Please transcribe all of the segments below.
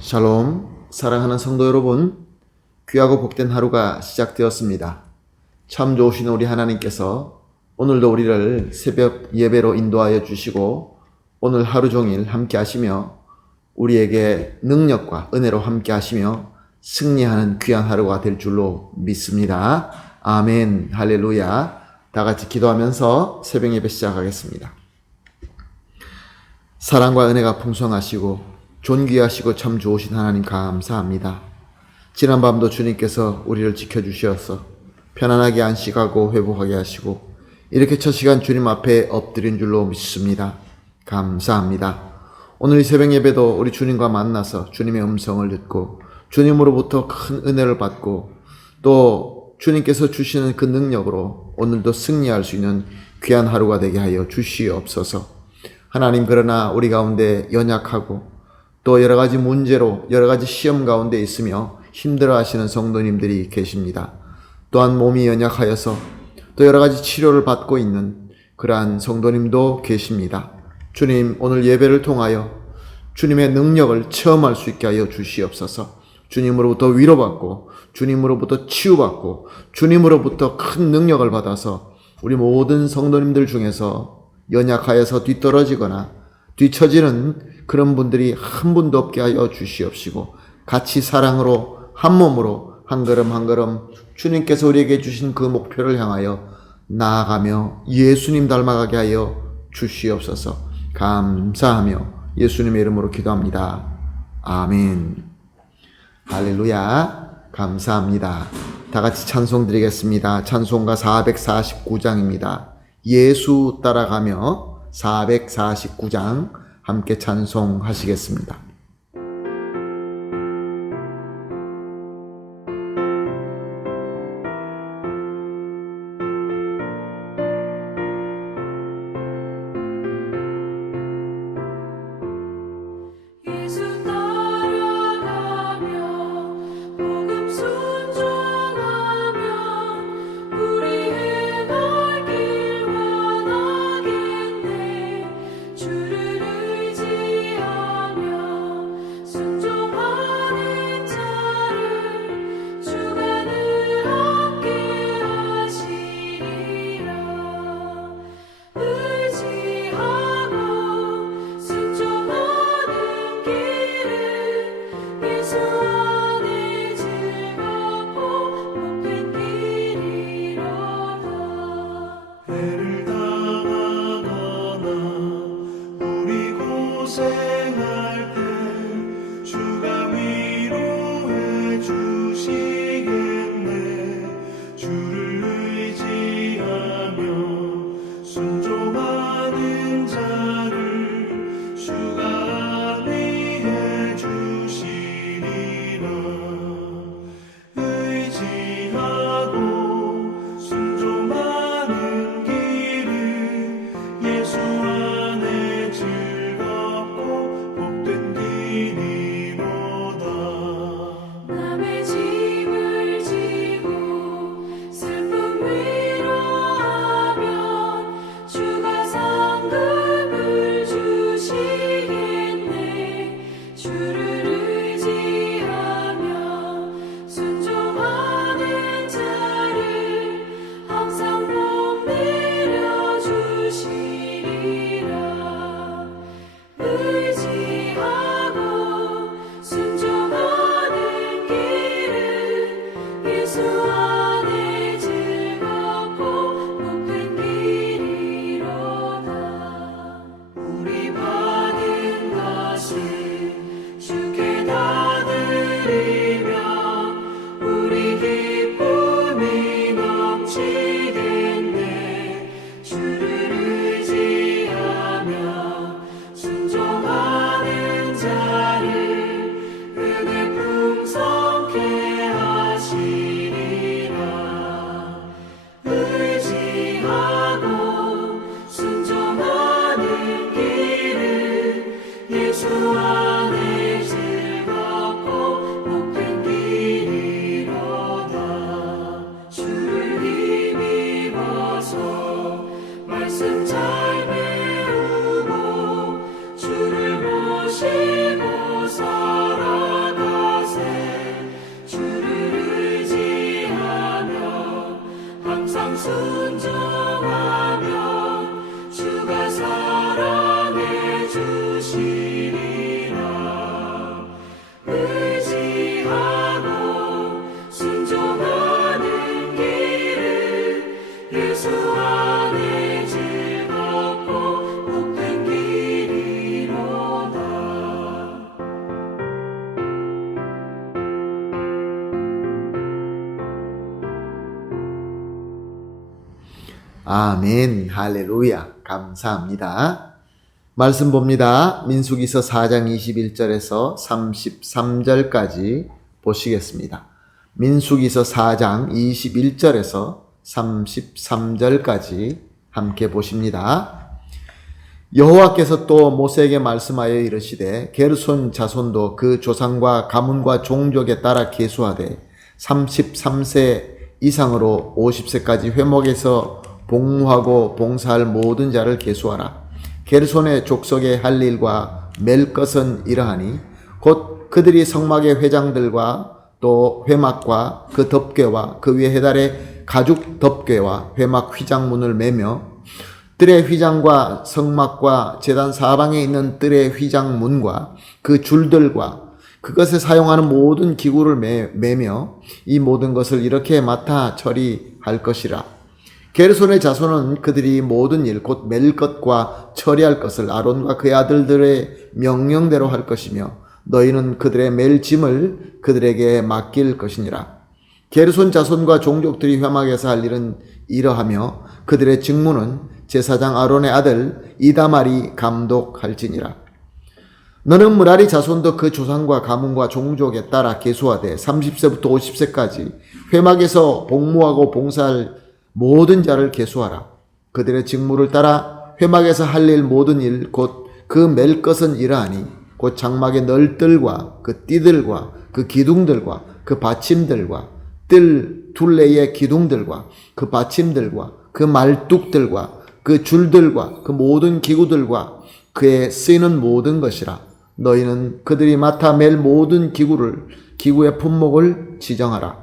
샬롬, 사랑하는 성도 여러분, 귀하고 복된 하루가 시작되었습니다. 참 좋으신 우리 하나님께서 오늘도 우리를 새벽 예배로 인도하여 주시고 오늘 하루 종일 함께 하시며 우리에게 능력과 은혜로 함께 하시며 승리하는 귀한 하루가 될 줄로 믿습니다. 아멘, 할렐루야. 다 같이 기도하면서 새벽 예배 시작하겠습니다. 사랑과 은혜가 풍성하시고 존귀하시고 참 좋으신 하나님 감사합니다. 지난 밤도 주님께서 우리를 지켜주셔서 편안하게 안식하고 회복하게 하시고 이렇게 첫 시간 주님 앞에 엎드린 줄로 믿습니다. 감사합니다. 오늘 이 새벽 예배도 우리 주님과 만나서 주님의 음성을 듣고 주님으로부터 큰 은혜를 받고 또 주님께서 주시는 그 능력으로 오늘도 승리할 수 있는 귀한 하루가 되게 하여 주시옵소서. 하나님, 그러나 우리 가운데 연약하고 또 여러 가지 문제로 여러 가지 시험 가운데 있으며 힘들어 하시는 성도님들이 계십니다. 또한 몸이 연약하여서 또 여러 가지 치료를 받고 있는 그러한 성도님도 계십니다. 주님, 오늘 예배를 통하여 주님의 능력을 체험할 수 있게 하여 주시옵소서. 주님으로부터 위로받고 주님으로부터 치유받고 주님으로부터 큰 능력을 받아서 우리 모든 성도님들 중에서 연약하여서 뒤떨어지거나 뒤처지는 그런 분들이 한 분도 없게 하여 주시옵시고 같이 사랑으로 한 몸으로 한 걸음 한 걸음 주님께서 우리에게 주신 그 목표를 향하여 나아가며 예수님 닮아가게 하여 주시옵소서. 감사하며 예수님의 이름으로 기도합니다. 아멘. 할렐루야. 감사합니다. 다 같이 찬송 드리겠습니다. 찬송가 449장입니다. 예수 따라가며 449장 함께 찬송하시겠습니다. 주를 의지하며 아멘. 할렐루야. 감사합니다. 말씀 봅니다. 민수기서 4장 21절에서 33절까지 보시겠습니다. 민수기서 4장 21절에서 33절까지 함께 보십니다. 여호와께서 또 모세에게 말씀하여 이르시되 게르손 자손도 그 조상과 가문과 종족에 따라 계수하되 33세 이상으로 50세까지 회목에서 복무하고 봉사할 모든 자를 계수하라. 게르손의 족속에 할 일과 맬 것은 이러하니 곧 그들이 성막의 회장들과 또 회막과 그 덮개와 그 위에 해달의 가죽 덮개와 회막 휘장문을 매며 뜰의 휘장과 성막과 제단 사방에 있는 뜰의 휘장문과 그 줄들과 그것에 사용하는 모든 기구를 매며 이 모든 것을 이렇게 맡아 처리할 것이라. 게르손의 자손은 그들이 모든 일 곧 맬 것과 처리할 것을 아론과 그의 아들들의 명령대로 할 것이며 너희는 그들의 맬 짐을 그들에게 맡길 것이니라. 게르손 자손과 종족들이 회막에서 할 일은 이러하며 그들의 직무는 제사장 아론의 아들 이다말이 감독할지니라. 너는 므라리 자손도 그 조상과 가문과 종족에 따라 계수하되 30세부터 50세까지 회막에서 복무하고 봉사할 모든 자를 계수하라. 그들의 직무를 따라 회막에서 할 일 모든 일 곧 그 맬 것은 이러하니 곧 장막의 널들과 그 띠들과 그 기둥들과 그 받침들과 뜰 둘레의 기둥들과 그 받침들과 그 말뚝들과 그 줄들과 그 모든 기구들과 그에 쓰이는 모든 것이라. 너희는 그들이 맡아 맬 모든 기구의 품목을 지정하라.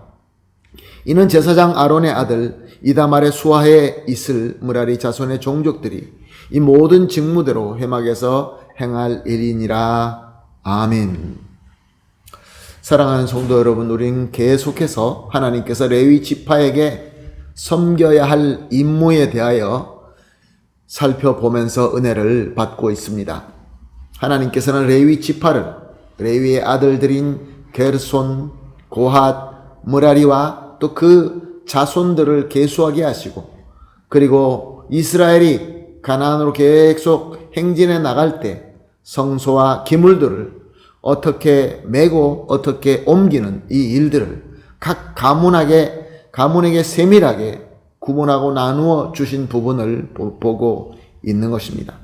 이는 제사장 아론의 아들 이다말의 수하에 있을 므라리 자손의 종족들이 이 모든 직무대로 회막에서 행할 일이니라. 아멘. 사랑하는 성도 여러분, 우리는 계속해서 하나님께서 레위 지파에게 섬겨야 할 임무에 대하여 살펴보면서 은혜를 받고 있습니다. 하나님께서는 레위 지파를 레위의 아들들인 게르손, 고핫, 므라리와 또 그 자손들을 계수하게 하시고 그리고 이스라엘이 가나안으로 계속 행진해 나갈 때 성소와 기물들을 어떻게 메고 어떻게 옮기는 이 일들을 각 가문에게 세밀하게 구분하고 나누어 주신 부분을 보고 있는 것입니다.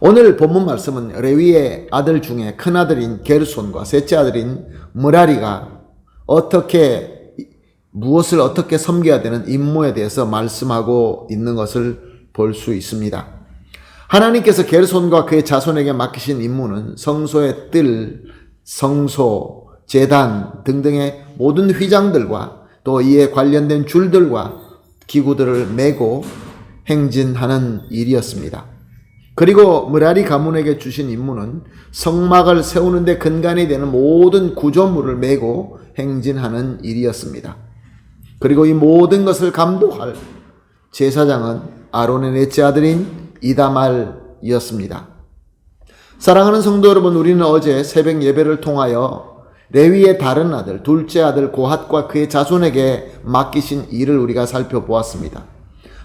오늘 본문 말씀은 레위의 아들 중에 큰아들인 게르손과 셋째 아들인 므라리가 무엇을 어떻게 섬겨야 되는 임무에 대해서 말씀하고 있는 것을 볼 수 있습니다. 하나님께서 게르손과 그의 자손에게 맡기신 임무는 성소의 뜰, 성소, 제단 등등의 모든 휘장들과 또 이에 관련된 줄들과 기구들을 메고 행진하는 일이었습니다. 그리고 므라리 가문에게 주신 임무는 성막을 세우는 데 근간이 되는 모든 구조물을 메고 행진하는 일이었습니다. 그리고 이 모든 것을 감독할 제사장은 아론의 넷째 아들인 이다말이었습니다. 사랑하는 성도 여러분, 우리는 어제 새벽 예배를 통하여 레위의 다른 아들, 둘째 아들 고핫과 그의 자손에게 맡기신 일을 우리가 살펴보았습니다.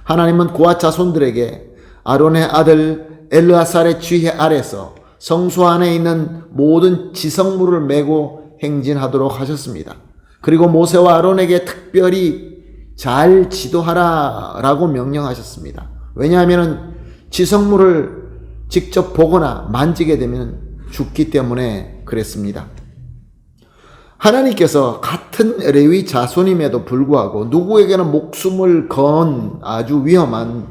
하나님은 고핫 자손들에게 아론의 아들 엘르아살의 지휘 아래서 성소 안에 있는 모든 지성물을 메고 행진하도록 하셨습니다. 그리고 모세와 아론에게 특별히 잘 지도하라라고 명령하셨습니다. 왜냐하면 지성물을 직접 보거나 만지게 되면 죽기 때문에 그랬습니다. 하나님께서 같은 레위 자손임에도 불구하고 누구에게는 목숨을 건 아주 위험한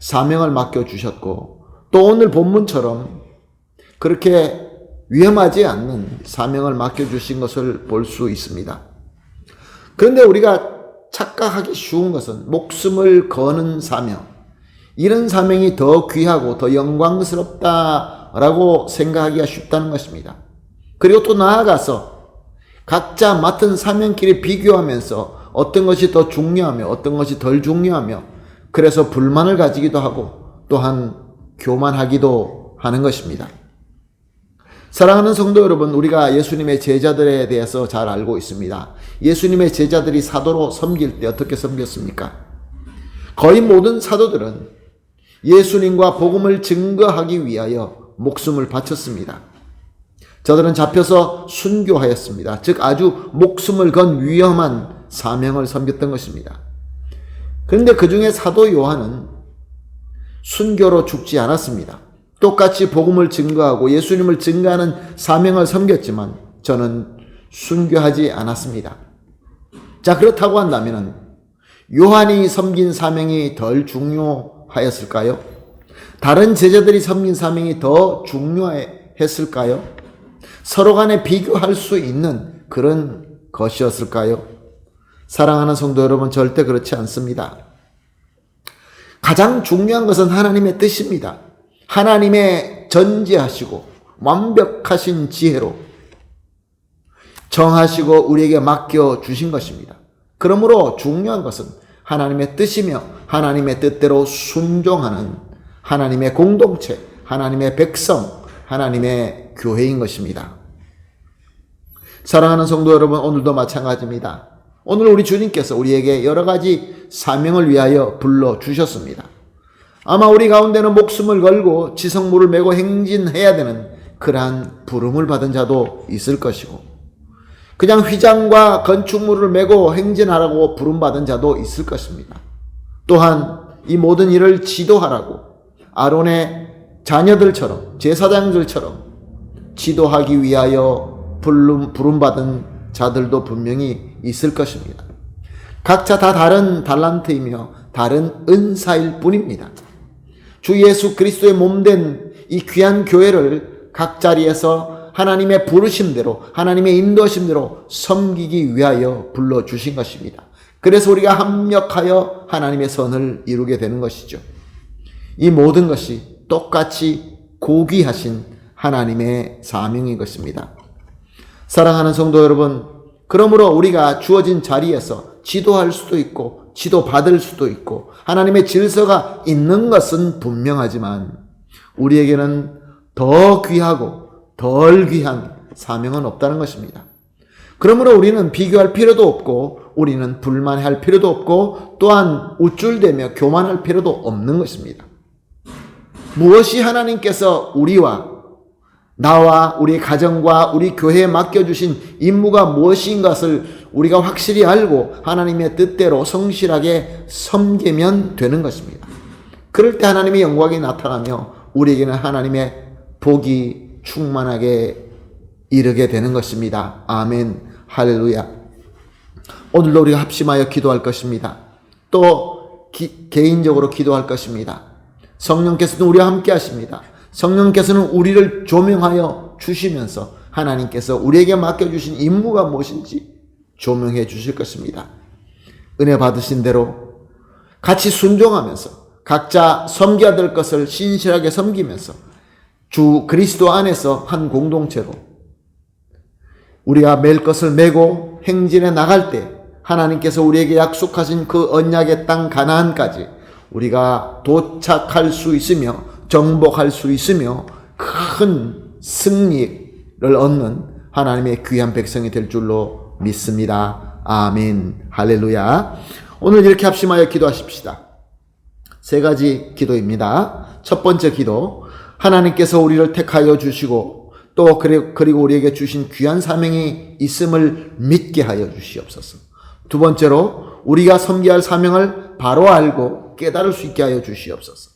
사명을 맡겨주셨고 또 오늘 본문처럼 그렇게 위험하지 않는 사명을 맡겨주신 것을 볼 수 있습니다. 그런데 우리가 착각하기 쉬운 것은 목숨을 거는 사명, 이런 사명이 더 귀하고 더 영광스럽다라고 생각하기가 쉽다는 것입니다. 그리고 또 나아가서 각자 맡은 사명끼리 비교하면서 어떤 것이 더 중요하며 어떤 것이 덜 중요하며 그래서 불만을 가지기도 하고 또한 교만하기도 하는 것입니다. 사랑하는 성도 여러분, 우리가 예수님의 제자들에 대해서 잘 알고 있습니다. 예수님의 제자들이 사도로 섬길 때 어떻게 섬겼습니까? 거의 모든 사도들은 예수님과 복음을 증거하기 위하여 목숨을 바쳤습니다. 저들은 잡혀서 순교하였습니다. 즉 아주 목숨을 건 위험한 사명을 섬겼던 것입니다. 그런데 그 중에 사도 요한은 순교로 죽지 않았습니다. 똑같이 복음을 증거하고 예수님을 증거하는 사명을 섬겼지만 저는 순교하지 않았습니다. 자, 그렇다고 한다면 요한이 섬긴 사명이 덜 중요하였을까요? 다른 제자들이 섬긴 사명이 더 중요했을까요? 서로 간에 비교할 수 있는 그런 것이었을까요? 사랑하는 성도 여러분, 절대 그렇지 않습니다. 가장 중요한 것은 하나님의 뜻입니다. 하나님의 전지하시고 완벽하신 지혜로 정하시고 우리에게 맡겨주신 것입니다. 그러므로 중요한 것은 하나님의 뜻이며 하나님의 뜻대로 순종하는 하나님의 공동체, 하나님의 백성, 하나님의 교회인 것입니다. 사랑하는 성도 여러분, 오늘도 마찬가지입니다. 오늘 우리 주님께서 우리에게 여러 가지 사명을 위하여 불러주셨습니다. 아마 우리 가운데는 목숨을 걸고 지성물을 메고 행진해야 되는 그러한 부름을 받은 자도 있을 것이고, 그냥 휘장과 건축물을 메고 행진하라고 부름받은 자도 있을 것입니다. 또한 이 모든 일을 지도하라고 아론의 자녀들처럼, 제사장들처럼 지도하기 위하여 부름받은 자들도 분명히 있을 것입니다. 각자 다 다른 달란트이며 다른 은사일 뿐입니다. 주 예수 그리스도의 몸된 이 귀한 교회를 각 자리에서 하나님의 부르심대로, 하나님의 인도하심대로 섬기기 위하여 불러주신 것입니다. 그래서 우리가 합력하여 하나님의 선을 이루게 되는 것이죠. 이 모든 것이 똑같이 고귀하신 하나님의 사명인 것입니다. 사랑하는 성도 여러분, 그러므로 우리가 주어진 자리에서 지도할 수도 있고 지도받을 수도 있고 하나님의 질서가 있는 것은 분명하지만 우리에게는 더 귀하고 덜 귀한 사명은 없다는 것입니다. 그러므로 우리는 비교할 필요도 없고 우리는 불만할 필요도 없고 또한 우쭐대며 교만할 필요도 없는 것입니다. 무엇이 하나님께서 우리와 나와 우리 가정과 우리 교회에 맡겨주신 임무가 무엇인 것을 우리가 확실히 알고 하나님의 뜻대로 성실하게 섬기면 되는 것입니다. 그럴 때 하나님의 영광이 나타나며 우리에게는 하나님의 복이 충만하게 이르게 되는 것입니다. 아멘, 할렐루야. 오늘도 우리가 합심하여 기도할 것입니다. 또 개인적으로 기도할 것입니다. 성령께서는 우리와 함께 하십니다. 성령께서는 우리를 조명하여 주시면서 하나님께서 우리에게 맡겨주신 임무가 무엇인지 조명해 주실 것입니다. 은혜 받으신 대로 같이 순종하면서 각자 섬겨야 될 것을 신실하게 섬기면서 주 그리스도 안에서 한 공동체로 우리가 맬 것을 메고 행진해 나갈 때 하나님께서 우리에게 약속하신 그 언약의 땅 가나안까지 우리가 도착할 수 있으며 정복할 수 있으며 큰 승리를 얻는 하나님의 귀한 백성이 될 줄로 믿습니다. 아멘, 할렐루야. 오늘 이렇게 합심하여 기도하십시다. 세 가지 기도입니다. 첫 번째 기도, 하나님께서 우리를 택하여 주시고 또 그리고 우리에게 주신 귀한 사명이 있음을 믿게 하여 주시옵소서. 두 번째로 우리가 섬겨야 할 사명을 바로 알고 깨달을 수 있게 하여 주시옵소서.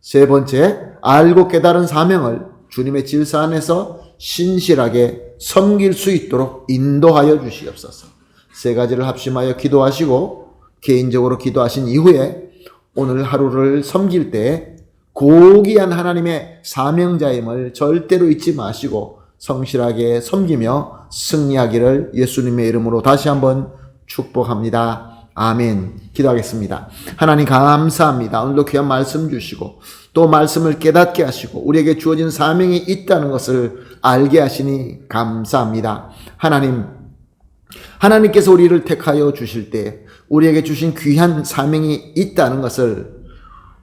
세 번째, 알고 깨달은 사명을 주님의 질서 안에서 신실하게 섬길 수 있도록 인도하여 주시옵소서. 세 가지를 합심하여 기도하시고 개인적으로 기도하신 이후에 오늘 하루를 섬길 때 고귀한 하나님의 사명자임을 절대로 잊지 마시고 성실하게 섬기며 승리하기를 예수님의 이름으로 다시 한번 축복합니다. 아멘. 기도하겠습니다. 하나님 감사합니다. 오늘도 귀한 말씀 주시고 또 말씀을 깨닫게 하시고 우리에게 주어진 사명이 있다는 것을 알게 하시니 감사합니다. 하나님께서 우리를 택하여 주실 때 우리에게 주신 귀한 사명이 있다는 것을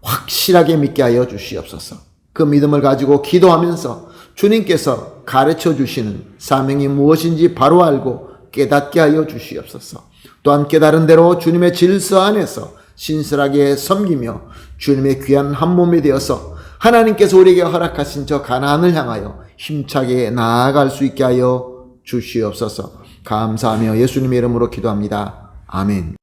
확실하게 믿게 하여 주시옵소서. 그 믿음을 가지고 기도하면서 주님께서 가르쳐 주시는 사명이 무엇인지 바로 알고 깨닫게 하여 주시옵소서. 또한 깨달은 대로 주님의 질서 안에서 신실하게 섬기며 주님의 귀한 한 몸이 되어서 하나님께서 우리에게 허락하신 저 가나안을 향하여 힘차게 나아갈 수 있게 하여 주시옵소서. 감사하며 예수님의 이름으로 기도합니다. 아멘.